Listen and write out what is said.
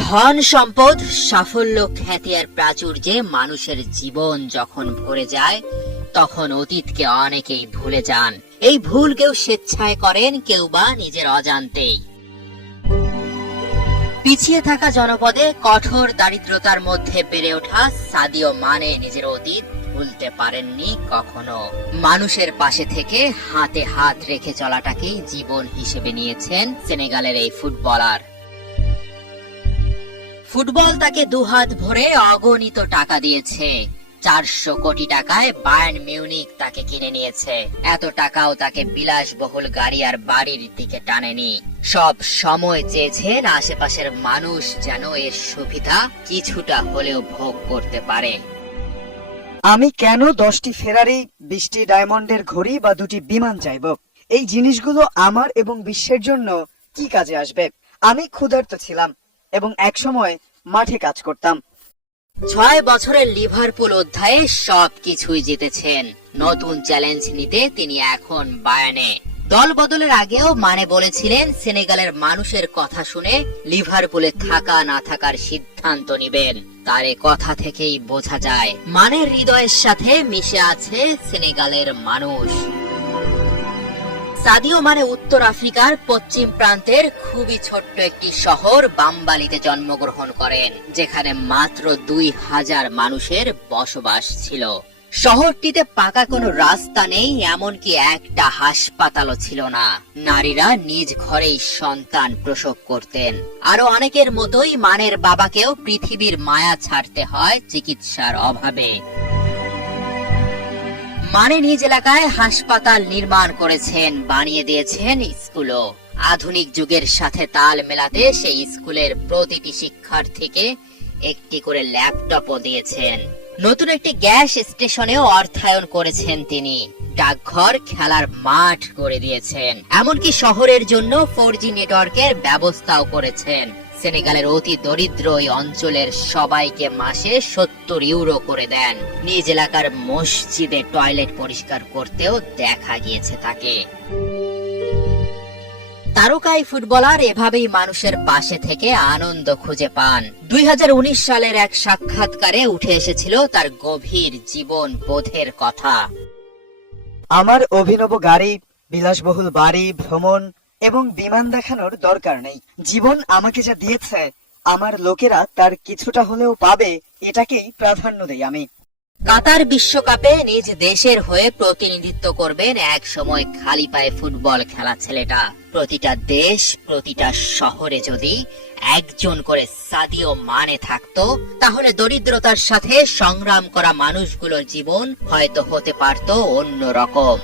ধন সম্পদ, সাফল্য, খ্যাতি আর প্রাচুর্যে মানুষের জীবন যখন ভরে যায় তখন অতীতকে অনেকেই ভুলে যান। এই ভুল কেউ স্বেচ্ছায় করেন, কেউ বা নিজের অজান্তেই। পিছিয়ে থাকা জনপদে কঠোর দারিদ্রতার মধ্যে বেড়ে ওঠা সাদিও মানে নিজের অতীত ভুলতে পারেননি কখনো। মানুষের পাশে থেকে হাতে হাত রেখে চলাটাকেই জীবন হিসেবে নিয়েছেন সেনেগালের এই ফুটবলার। ফুটবল তাকে দুহাত ভরে অগণিত টাকা দিয়েছে। 400 কোটি টাকায় বায়ার্ন মিউনিক তাকে কিনে নিয়েছে। এত টাকাও তাকে বিলাসবহুল গাড়ি আর বাড়ির দিকে টানেনি। সব সময় চেয়েছেন আশেপাশের মানুষ যেন এর সুবিধা কিছুটা হলেও ভোগ করতে পারে। আমি কেন 10টি ফেরারি, 20টি ডায়মন্ডের ঘড়ি বা 2টি বিমান চাইব? এই জিনিসগুলো আমার এবং বিশ্বের জন্য কি কাজে আসবে? আমি ক্ষুধার্ত ছিলাম এবং একসময় মাঠে কাজ করতাম। 6 বছরের লিভারপুল অধ্যায়ে সবকিছুই জিতেছেন। নতুন চ্যালেঞ্জ নিতে তিনি এখন বায়ার্নে। দল বদলের আগেও মানে বলেছিলেন সেনেগালের মানুষের কথা শুনে লিভারপুলে থাকা না থাকার সিদ্ধান্ত নেবেন। তার কথা থেকেই বোঝা যায় মানের হৃদয়ের সাথে মিশে আছে সেনেগালের মানুষ। সাদিও মানে উত্তর আফ্রিকার পশ্চিম প্রান্তের খুবই ছোট্ট একটি শহর বাম্বালিতে জন্মগ্রহণ করেন, যেখানে মাত্র 2000 মানুষের বসবাস ছিল। শহরটিতে পাকা কোনো রাস্তা নেই, এমনকি একটা হাসপাতালও ছিল না। নারীরা নিজ ঘরেই সন্তান প্রসব করতেন। আরো অনেকের মতোই মানের বাবাকেও পৃথিবীর মায়া ছাড়তে হয় চিকিৎসার অভাবে। মানে নিজ এলাকায় হাসপাতাল নির্মাণ করেছেন, বানিয়ে দিয়েছেন স্কুলও। আধুনিক যুগের সাথে তাল মেলাতে সেই স্কুলের প্রতিটি শিক্ষার্থীকে একটি করে ল্যাপটপও দিয়েছেন। নতুন একটি গ্যাস স্টেশনেও অর্থায়ন করেছেন তিনি। ডাকঘর, খেলার মাঠ করে দিয়েছেন। এমনকি শহরের জন্য 4G নেটওয়ার্কের ব্যবস্থাও করেছেন। সেনেগালের অতি দরিদ্র এই অঞ্চলের সবাইকে মাসে 70 ইউরো করে দেন। নিজ এলাকার মসজিদে টয়লেট পরিষ্কার করতেও দেখা গিয়েছে তাকে। তারকাই ফুটবলার এভাবেই মানুষের পাশে থেকে আনন্দ খুঁজে পান। 2019 সালের এক সাক্ষাৎকারে উঠে এসেছিল তার গভীর জীবন বোধের কথা। আমার অভিনব গাড়ি, বিলাসবহুল বাড়ি, ভ্রমণ এবং বিমান দেখানোর দরকার নেই। জীবন আমাকে যা দিয়েছে, আমার লোকেরা তার কিছুটা হলেও পাবে, এটাকেই প্রাধান্য দেই আমি। কাতার বিশ্বকাপে নিজ দেশের হয়ে প্রতিনিধিত্ব করবেন এক সময় খালি পায়ে ফুটবল খেলা ছেলেটা। প্রতিটা দেশ, প্রতিটা শহরে যদি একজন করে সাদিও মানে থাকতো, তাহলে দরিদ্রতার সাথে সংগ্রাম করা মানুষগুলোর জীবন হয়তো হতে পারতো অন্যরকম।